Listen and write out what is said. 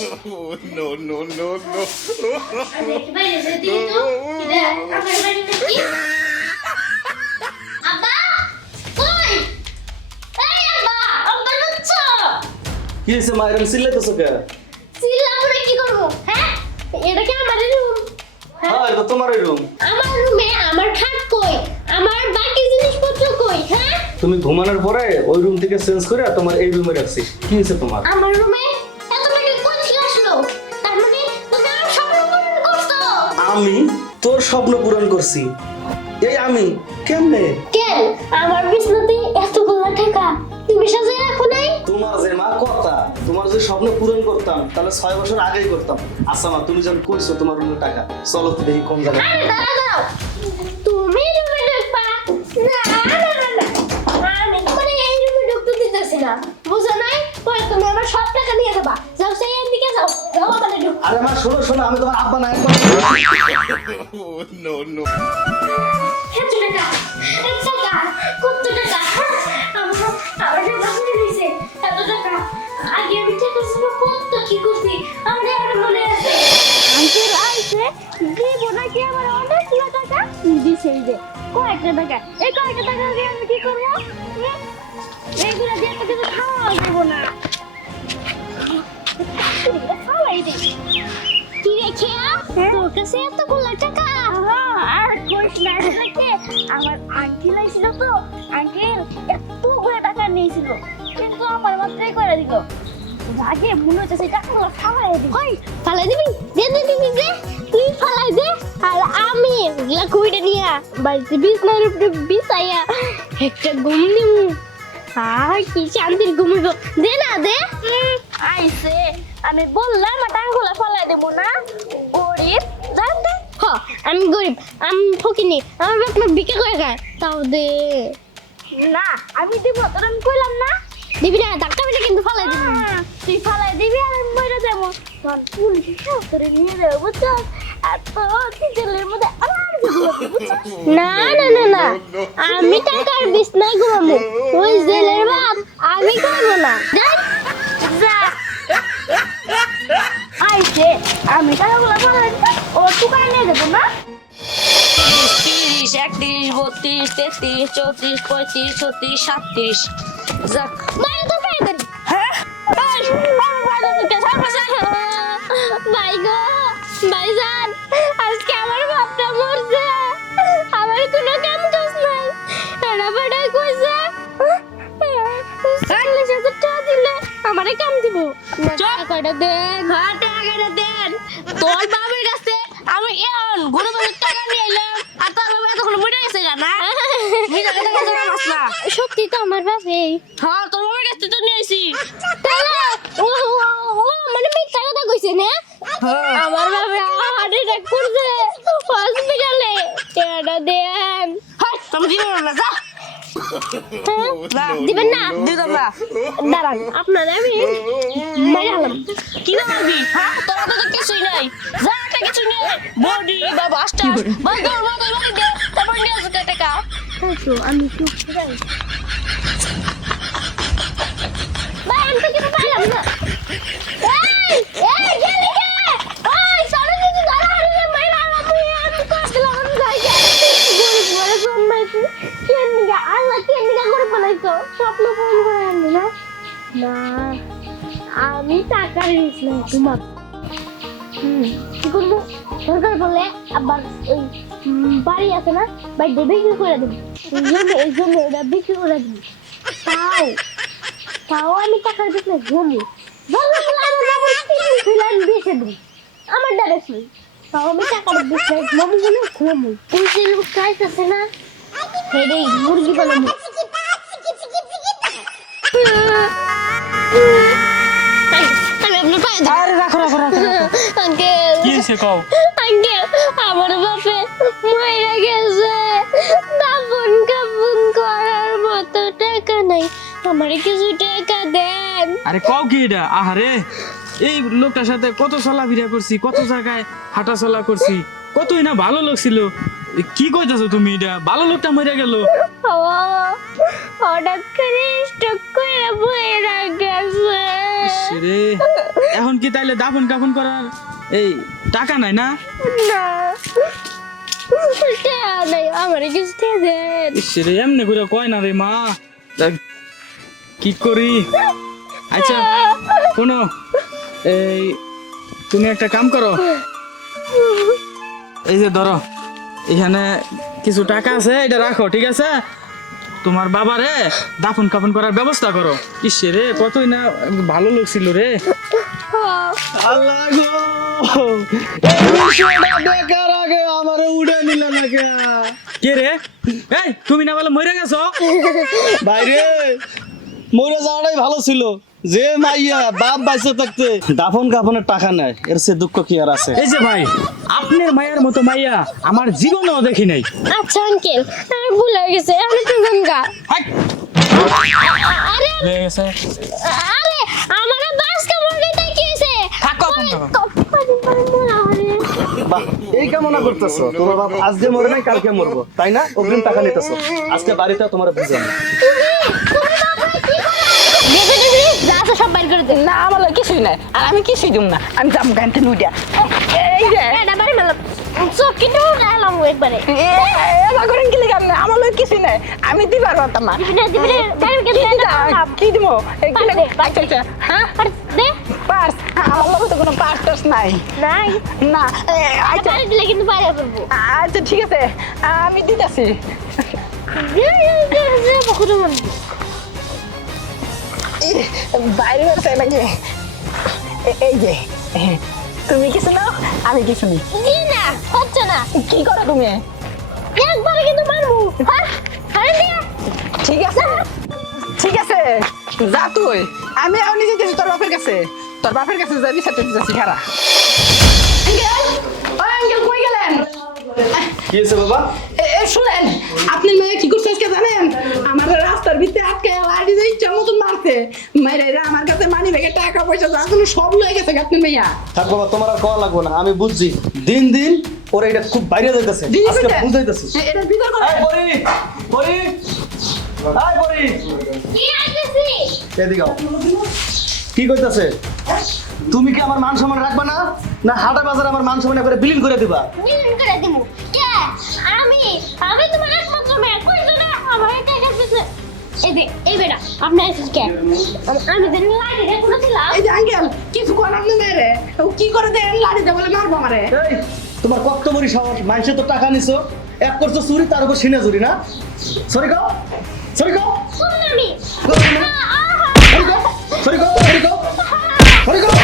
Oh, no, no, no, no. কি হয়েছে মায়ের চিল্লাইতেছো কে? কি করবো? হ্যাঁ, এটা কি আমার রুম? হ্যাঁ, এটা তোমারই রুম। আমার রুমে আমার খাট কই, আমার বাকি জিনিসপত্র কই? হ্যাঁ, তুমি ঘুমানোর পরে ওই রুম থেকে চেঞ্জ করে তোমার এই রুমে রাখছি। কি হয়েছে তোমার? আমার রুমে এত টাকা কোথা থেকে আসলো? তার মানে তুমি আমার স্বপ্ন পূরণ করছো। আমি তোর স্বপ্ন পূরণ করছি। এই আমি কেমনে? কেন আমার বিছনাতে এতগুলো টাকা তুমি সাজিয়ে রাখো নাই? তোমার যে মা কথা, তোমার যে স্বপ্ন পূরণ করতাম তাহলে 6 বছর আগেই করতাম। আচ্ছা মা, তুমি যখন কইছো তোমার রুমে টাকা, চলো তো দেখি কোন জায়গায়। আরে দাঁড়াও, তুমি রুমে ঢুকবা না? আমি তোমার এই রুমে ঢুকতে দিতেছি না, বুঝো নাই? পরে তুমি আমার সব টাকা নিয়ে যাবা। যাও, সেই দিকে যাও, যাও মানে ঢুক। আরে মা শোনো শোনো, আমি তোমার আব্বা না একবার। Oh, no, no. এত টাকা, এত টাকা, কত টাকা? আমার যে বাসনে দিয়েছে এত টাকা। আগে আমি টাকার জন্য কত কি করছি আমার আর মনে আছে। আঙ্কেল আইছে দিব নাকি আমার অনেকগুলো টাকা দিছে। এই যে কয়েকটা টাকা, এই কয়েকটা টাকা দিয়ে আমি কি করবো? এইগুলো দিয়ে তো কিছু খাওয়া যাবো না। খাওয়াই দে। কি রেখে তোর কাছে এতগুলো টাকা? আর কইস না, আমার আঙ্কেল আইছিল তো, আঙ্কেল এতগুলো টাকা নিয়েছিল, কিন্তু আমার মাত্রই করে দিল। আগে মনে হচ্ছে সেই টাকাগুলো ফালাই দিবি। কই ফালাই দিবি? দে দে দিবি, দে তুই ফালাই দে, আর আমি লাকুইটা নিয়ে বাড়িতে বিছনার উপরে বিছাইয়া একটা ঘুম দিব। কি শান্তির ঘুমিব। দে না, দে। আইছে, আমি বললাম টাকাগুলো ফালাই দেবো না। গরিব জানতে। হ, আমি গরিব, আমি ফকিনি, আমার বাপ মা ভিক্ষা করে খায়। তাও দে না, আমি দিব তোর, আমি কইলাম না দিবি না। ধাক্কা পিঠে কিন্তু ফালাই দিবি। তুই ফালাই দিবি আর আমি মরে যাবো। তখন পুলিশ সব করে নিয়ে যাবে, বুঝছো? আর তো জেলের মধ্যে আমার না না না না, আমি টাকার বিছনায় ঘুমাবো। ওই জেলের ভাত আমি খাবো না। যা আইছে, আমি টাকাগুলো ফালাই দিব, ও দোকানে নিয়ে যাবো না। 30, 31, 32, 33, 34, 35, 36, 37। যাক, ভাই তো পাই করি। হ্যাঁ? ভাই আমার ভাই তো কে সর্বশা। ভাই গো, ভাইজান, আজকে আমার বাপটা মরছে, আমার কোনো কাম কাজ নাই। এরা বড়াই কইছে 40,000 টাকা দিলে আমারে কাম দিব। টাকাটা দেন, হ্যাঁ, টাকাটা দেন। তোর বাবার কাছে আমি এমন ঘুরে ঘুরে টাকা নিয়ে এলাম, আর তোর বাবা এতক্ষণ মরে গেছে গা, না? মিথ্যা কথা বলতে পারস না। সত্যি তো আমার বাপে। হ্যাঁ, তোর বাবার কাছে তো নিয়ে আইছি। ও মানে মিথ্যা কথা কইছে না? হ্যাঁ। আমার বাপে হার্ট অ্যাটাক করছে হসপিটালে। টাকাটা দেন। হাই, তুমি দিবে না, যা। না, দিবেন না? দিতাম না। দাঁড়ান, আপনার আমি মেরে হলাম। কি মারবি? হ্যাঁ, তোর হাতে তো কিছুই নাই। যা, একটা কিছু নিয়ে আয়। বডি বা বাস্টার বা তোর মতো বাড়ি দে, তারপর নিয়ে আসো টাকা। তো আমি একটু যাই। ভাই, আমি তো কিছু পাইলাম না। এই গেলি কে? ওই সরে দিদি, ধরা হারিয়ে মাইরা আমি করছিলাম, আমি যাই গে। গরিব বলে জন্মাইছি, কেন নিগা আল্লাহ কেন নিগা করে বানাইছো? স্বপ্ন পূরণ করে আনলি না? না, আমি টাকা নিয়েছিলাম তোমার। কি করবো? দরকার বলে আবার ওই বাড়ি আছে না, বাড়িতে বিক্রি করে দেবো। এই জন্য এটা বিক্রি করে দিবি। তাও তাও আমি টাকার বিছনে ঘুমি। দরকার বলে আমার বাবার টিফিন খুলে আমি বেঁচে দিই, আমার ড্রেস নেই। তাও আমি টাকার বিছনে ঘুমি বলে ঘুমি। ওই যে লোক খাইতেছে না, হেরে মুরগি বানাবো। আমি আপনার পায়ে ধরি। আরে রাখো রাখো রাখো। আঙ্কেল, কি হয়েছে কও? আঙ্কেল, আমার বাপে মরে গেছে, দাফন কাফন করার মতো টাকা নাই, আমার কিছু টাকা দেন। আরে কও কি এটা? আহারে, এই লোকটার সাথে কত চলাফেরা করছি, কত জায়গায় হাঁটা চলা করছি, কতই না ভালো লোক ছিল। কি কইতাছো তুমি? এটা ভালো লোকটা মরে গেল। ও হঠাৎ করে স্ট্রোক করে বয়ে গেছে। রে এখন কি তাইলে দাফন কাফন করার এই টাকা নাই না? না টাকা নাই, আমার কিছু টাকা দেন। ইস রে এমনি করে কয় না রে মা, তা কি করি? আচ্ছা শোনো, এই তুমি একটা কাম করো, এই যে ধরো এখানে কিছু টাকা আছে, এটা রাখো, ঠিক আছে? তোমার বাবারে দাফন কাফন করার ব্যবস্থা করো। ইস রে কতই না ভালো লোক ছিল রে। আল্লাহ গো, এই বিষয়টা দেখার আগে আমারে উড়ে নিলে না কে? কে রে? এই তুমি না বলে মরে গেছো? বাইরে মরে যাওয়াটাই ভালো ছিল। যে মাইয়া বাপ বাইসে থাকতে দাফন কাফনের টাকা নেয়, এর সে দুঃখ কি আর আছে? এই যে ভাই, আপনার মায়ের মতো মাইয়া আমার জীবনেও দেখি নাই। আচ্ছা আঙ্কেল, আমার ভুল হয়ে গেছে, আমি তো গঙ্গা। হাই! আরে হয়ে গেছে। আরে আমার বাস কামড় দিতে কি হইছে? থাকো আপনারা। বাহ, এই কামনা করতেছো তোমার বাপ আজকে মরে নাই কালকে মরবো, তাই না? অগ্রিম টাকা নিতেছো, আজকে বাড়িতে তোমার বুঝে না। যা তো সব বাইর করে দেন। না আমার লগে কিছুই নাই, আর আমি কিছুই দিম না, আমি যাম গানতে লুইটা। এই যে এটা বাড়ি মেলা চকিটো এলাম একবারে। এবার করেন কি লিগাম না, আমার লগে কিছুই নাই, আমি দিবার পারতাম না। দিবি বাইরে গেলে কি দিব? পার্স দে। হ্যাঁ দে পার্স? আমার লগে তো কোনো পার্স টার্স নাই। নাই না আচ্ছা বাইরে দিলে কিন্তু বাইরে করবো। আচ্ছা ঠিক আছে, আমি দিতেছি। বাইরে বেরোতে নাকি? এই যে তুমি কিছু নাও, আমি কিছু নিই। জি না, হচ্ছে না। কি করো তুমি? একবারে কিন্তু মারবো। হ্যাঁ আরে দিয়া ঠিক আছে ঠিক আছে, যা তুই, আমি আর নিজে যেতেছি তোর বাপের কাছে। তোর বাপের কাছে যাবি সাথে যাচ্ছি খারা। আঙ্কেল, ও আঙ্কেল কই গেলেন? কি হয়েছে বাবা? শুনেন, আপনার মেয়ে কি করছে আজকে জানেন? আমার রাস্তার ভিতরে আটকে লাড়ি দিয়ে ইচ্ছা মতন মারছে। মাইরা আমার কাছে মানি ব্যাগে টাকা পয়সা যা কোনো সব লয়ে গেছে আপনার মেয়া। থাক বাবা, তোমার আর কওয়া লাগবো না, আমি বুঝছি। দিন দিন ওরা এটা খুব বাইরে যাইতেছে, আজকে বুঝাইতেছি। এটা বিচার করে। আয় পরি, পরি, আয় পরি, কি আইতেছি? এদিকে আও। কি কইতাছে? তুমি কি আমার মান সম্মান রাখবা না, না হাটা বাজারে আমার মান সম্মান করে বিলীন করে দিবা? মিলিয়ন করে দিমু। কে? আমি তোমার একমাত্র মেয়ে। কইছো না আমার টাকার পিছনে। এই বেটা, আপনি আইছিস কে? আমি দেন লাড়ি রে কোন দিলাম। এই যে আঙ্কেল, কিছু কর আপনি মেরে। ও কি করে দেন লাড়ি দিয়ে বলে মারবো আমারে। এই তোমার কত বড় সাহস, মানুষে তো টাকা নিছো, এক করছো চুরি, তার উপর সিনা চুরি না? সরি কও, সরি কও, শুনুন আমি। সরি কও, সরি কও, সরি কও, সরি কও।